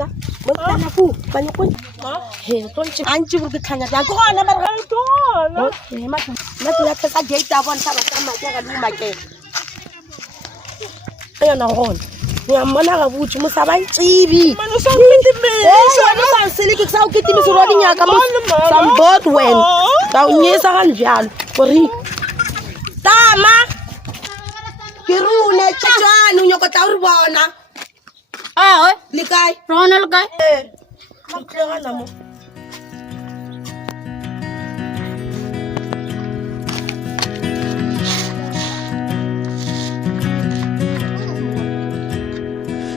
ka mo kana fu banya ko he tonchi anchi burke thanya ya ko na mara to he ma tla tsa gate a bona ba ka ma ka lu market ya na gon ya mana ga butsi mo sa bantsibi mano sa kitimisa no sa seliki sa kitimisa ro dinyaka mo some both when ba unyesa kanjalo kori tama kirune tshwana unyoko tla uri bona likai rona likai mutlega namo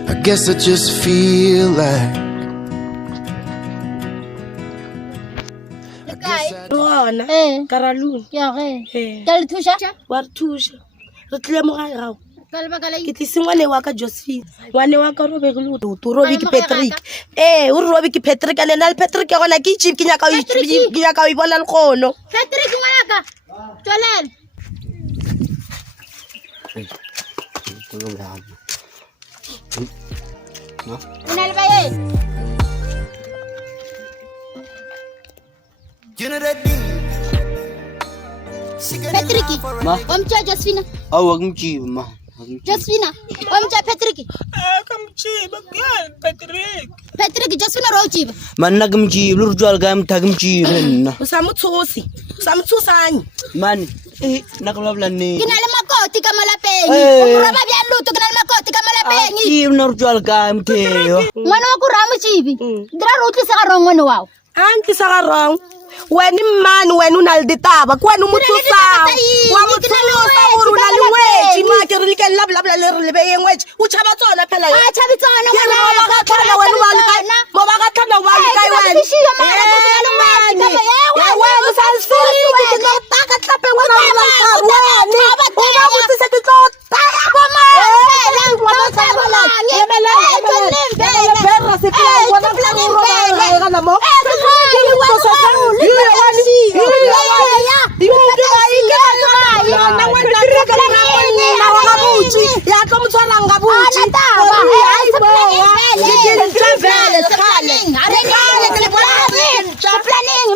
I guess I just feel like rona karalun ya ge tla thusha wa thusha re tle mo ga gago ka le bakala ke tse ngwane wa ka Josephine ngwane wa ka robe go to robe ke Patrick o robe ke Patrick le na le Patrick ya gona ke chip ke nyaka o ibona le khono Patrick ngwanaka tolele no una le baye Patrick ma omcha Josephine awu ngimjiba ma Josephine omcha Patrick kamchiba Patrick Patrick Josephine rochiba man nagimjiba lurjwal gam tagimjiba na usamuthusi usamthusani man nakulabla ni kina le makoti ka malapeng roba bya luto kina le makoti ka malapeng ki lurjwal gam teyo ngwana wa ku ramu chibi dira rotli sa ga rongwane wao anti sa ga rong weni mani wena una le ditaba kwena muthusa wa muthusa uri una le ngweji ma ke ri ke labla le ri le be ngweji u chaba tsona phela a chabi tsona ngwana wa ka thana wena wa le kai mo ba ka thana wa le kai wena wena sa sili ke no taka tlape wena wa ka wena o ba mutse ke tlo taya mama wena sa wala yemela berra se pela wena ka ro mo planning